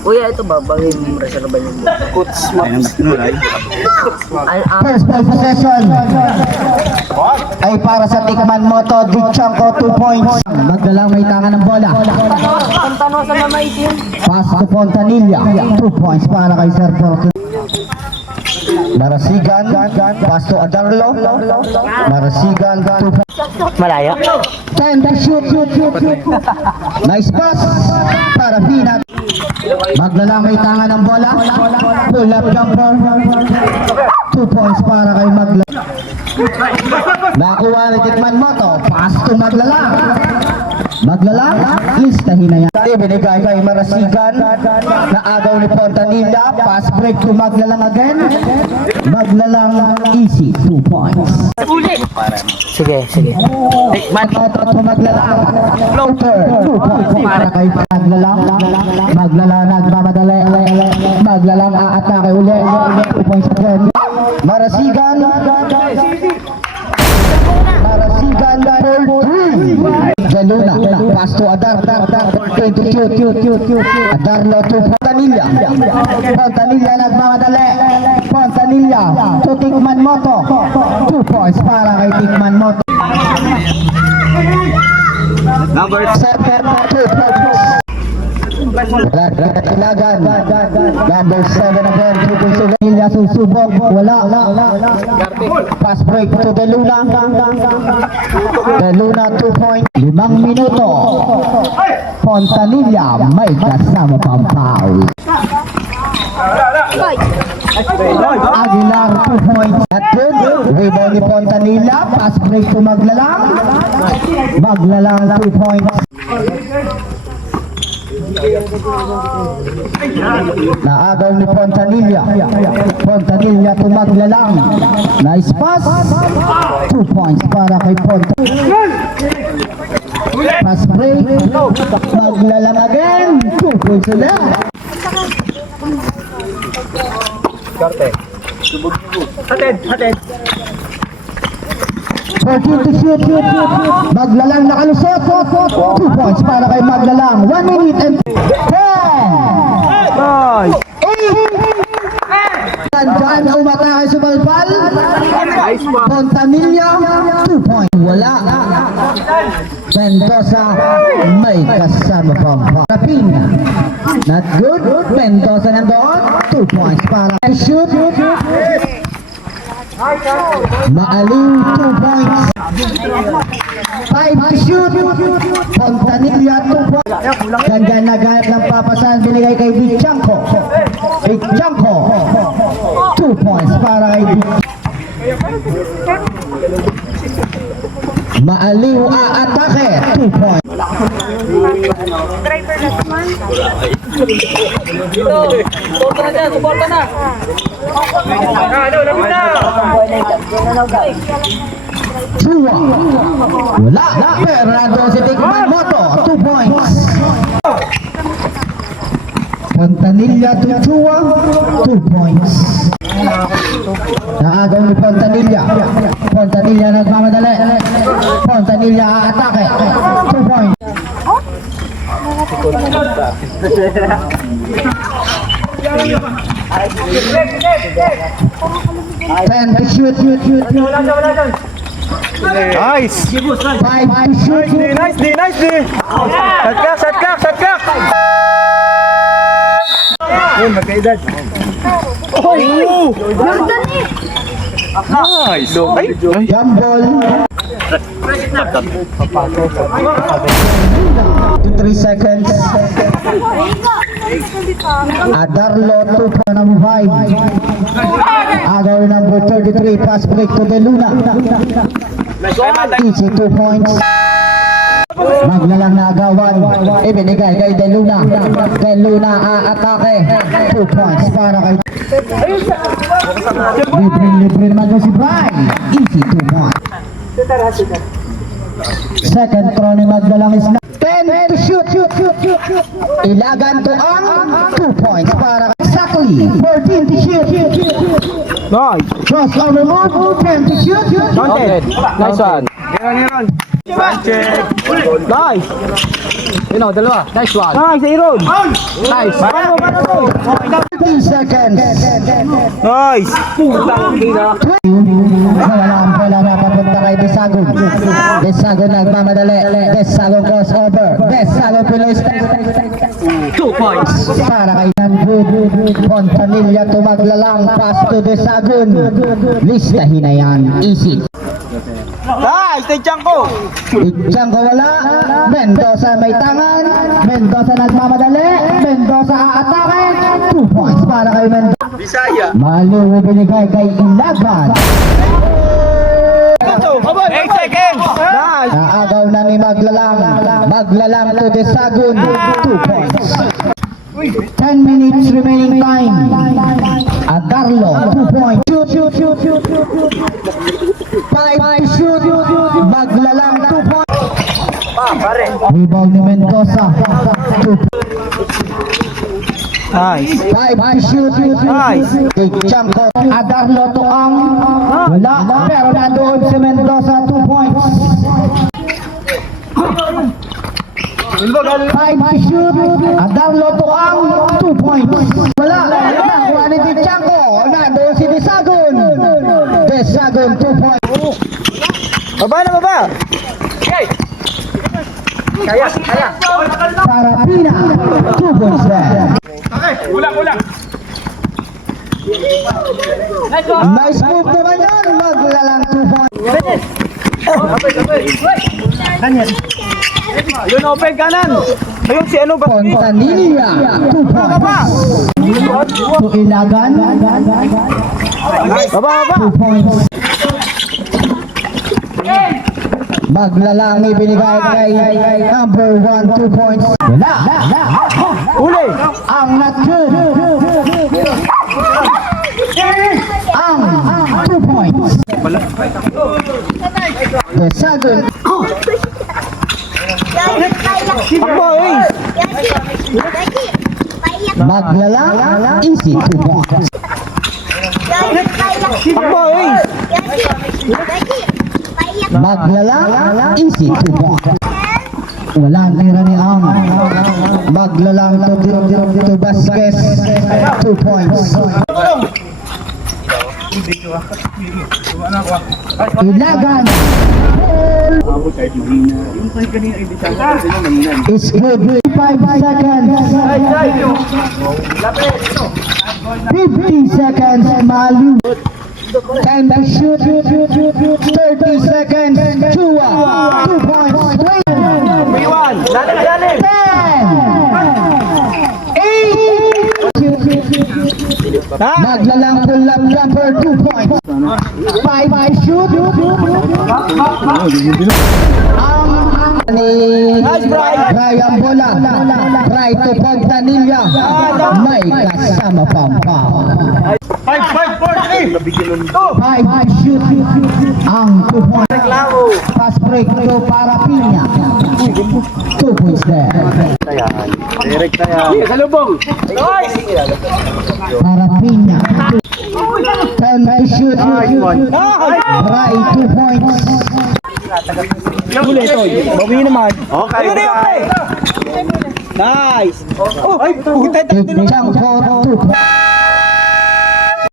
Kuya, ito ba? Bagay mo reserva yung Coach Maps. First possession ay para sa Tikman Moto Dichanko 2 points. Magdalang may tangan ng bola. Pantano sa mamaitin. Pass to Fontanilla 2 points para kay Sir Porto. Marasigan, pass to Adarlo. Marasigan 2 points. Malayo. 10 to shoot. Nice pass para Pinat. Magdalang may tangan ng bola. Pull up jumper 2 points para kay Magla. Nakuha ni Tikman Moto. Pass to Maglalang. Listahin na yan. Binigay kay Marasigan. Naagaw ni Fontanilla. Pass break to Maglalang again. Maglalang easy 2 points. Sige. Matotot to Maglalang. Floater 2 points para kay Maglalang. Maglalang nagmamadali. Maglalang aatake uli. 2 points again. Marasigan for 3. Jaluna, pass to Adar, 22, Adarlo to Fontanilla. Fontanilla nagmamadali. Fontanilla to Tikman Moto. 2 points para kay Tikman Moto. Number 7, 2 points. Ilagan. Number 7 again, 2 points. Fontanilla susubok. Wala. Pass break to Deluna. Deluna 2 points. 5 minuto. Fontanilla may kasama pang foul. Aguilar 2 points. At good. Rebound ni Fontanilla. Pass break to Maglalang. Maglalang 2 points. Naagaw ni Fontanilla. Fontanilla to Maglalang. Nice pass. 2 points para kay Fontanilla. Pass break. Maglalang again. 2 points ulit. Hatid. 14 to shoot. Maglalang nakalusot. 2 points para kay Maglalang. 1 minute and 10. 8. Diyan umatake sumalpal. Fontanilla 2 points. Wala. Mendoza may kasama pang Rapina. Not good. Mendoza nandoon. 2 points para kay shoot. Maaliw 2 points. 5 to shoot. Fontanilla 2 points. Ganda na gayat ng papasan. Binigay kay Dichanko. 2 points para kay Dichanko. Maaliw aatake. 2 points. Suporta na. Chua. Wala. Fernando si Tikman Moto. 2 points. Fontanilla to Chua. 2 points. Naagaw ni Fontanilla. Fontanilla nagmamadali. Fontanilla aatake. 2 points. 10 to shoot. Nice. 5 to shoot. Nice. Shotclock. Yun, magkaedad. Nice. Jump ball. 3 seconds. Adarlo 2.5. Agaw number 33. Pass break to Deluna. Easy 2 points. Maglalang na agawan. Ibinigay kay Deluna. Deluna aatake. 2 points para kay libre naman si Brian. Easy 2 points. Second throw ni Maglalang is 10 to shoot. Ilagan to ang 2 points para exactly 14 to shoot. Nice. Crossover move, 10 to shoot. Counted. Nice one. Meron. Check. Nice. Yun o, dalawa. Nice one. Nice, Aaron. Nice. Paano? 15 seconds. Nice. Walang bola na papunta kay Desagon. Desagon nagmamadali. Desagon crossover. Desagon Pinoy 2 points. para kay Nanwood. Fontanilla tumaglalang pass to Desagon. Listahin na yan. Easy. Nice, tadyang ko. Diyan ko wala. Mendoza may tangan. Mendoza nagmamadali. Mendoza aatake. 2 points para kay Mendoza. Bisaya. Malu binigay kay Ilagan. 8 seconds. Nice. Naagaw na ni Maglalang. Maglalang to Desagon. 2 points. 10 minutes remaining time. Adarlo, 2 points. Shoot. 5 shoot. Maglalang, 2 points. Rebound ni Mendoza. 2 Nice. 5 shoot. Nice. Kay Chanko. Adarlo to ang. Wala. Pero nandoon si Mendoza, 2 points. 5 shoot. Adarlo to ang 2 points. Wala. Nakuha ni Chanko. Nandoon si Desagon. Desagon, 2 points. Baba na, baba. Sarapina, 2 points there. Ulang. Nice move naman yan. Maglalang 2 points. Yun, open kanan. Ayun, si ano ba? Fontanilla, 2 points. To Ilagan, Baba. 2 points. Maglalang ibinigay kay number 1, 2 points. Wala. Uli. Ang not good. Ang 2 points. Desagon. Takbo, eh. Maglalang, easy 2 points. Takbo, eh. Maglalang, easy 2 points. Wala ang tira ni Ang. Maglalang to Vasquez, 2 points. Ilagan. Is good. 5 seconds. 50 seconds. Malu. Time to shoot. 30 seconds. Chua. 2 points. 1. 10. 8. Maglalang pull up number 2 points. 5 shoot. Nice, Brian. Brian bola. Right to Fontanilla. May kasama Pampaw. 5, 4, 3. 5 shoot. Ang 2 points. Pass break to Parapina. 2 points there. Salubong. Parapina. 10 to shoot. Right 2 points. Uli ito. Bawi naman. Okay. Nice. Oh, ay, puta. Chanko 2 points.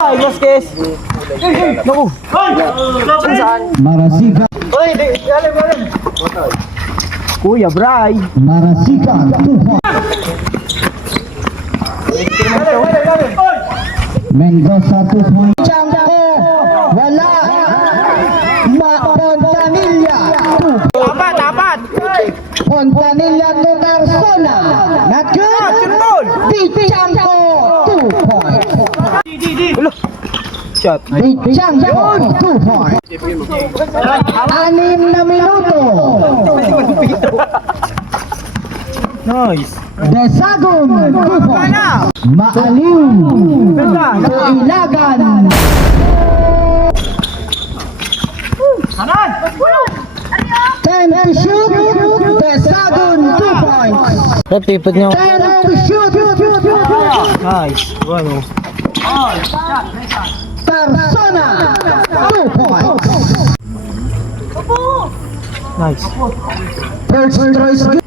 Ay, Vasquez. Naku. Marasigan. Kuya, Bray. Marasigan 2 points. Mendoza 2 points. Chanko. Wala. Fontanilla. Tapat. Fontanilla to Tarsona. Not good. Chanko 2 points. Shot. Chanko 2 points. 6 na minuto. Nice. Desagon 2 points. Maaliw. To Ilagan. Ten to shoot. Desagon 2 points. Rapipot nyo. 10 to shoot. Nice. Bueno. Tarsona 2 points. Nice. First choice good.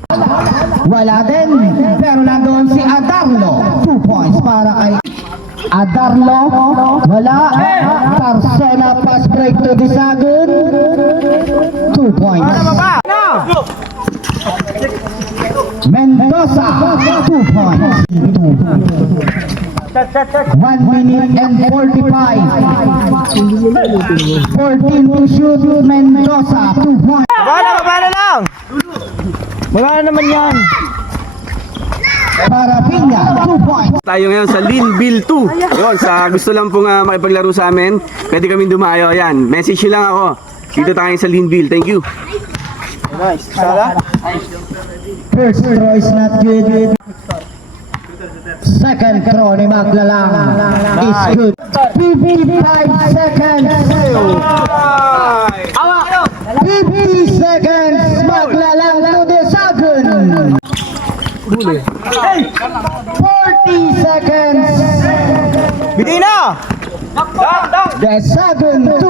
Wala din. Pero nandoon si Adarlo. 2 points para kay Adarlo. Wala. Tarsena pass break to Disagun. 2 points. Mendoza. 2 points. 1 minute and 45. 14 to shoot. Mendoza. 2 points. Baba na lang. Wala na naman yan. Para Piña. 2 points. Tayo ngayon sa Linville 2. Yun, sa gusto lang pong makipaglaro sa amin, pwede kami dumayo. Yan, message nyo lang ako. Dito tayo sa Linville. Thank you. Nice. Sala? First throw is not good. Second throw ni Maglalang is good. 55 seconds. 50 seconds. Maglalang to the second. 40 seconds. Bigay na! The second 2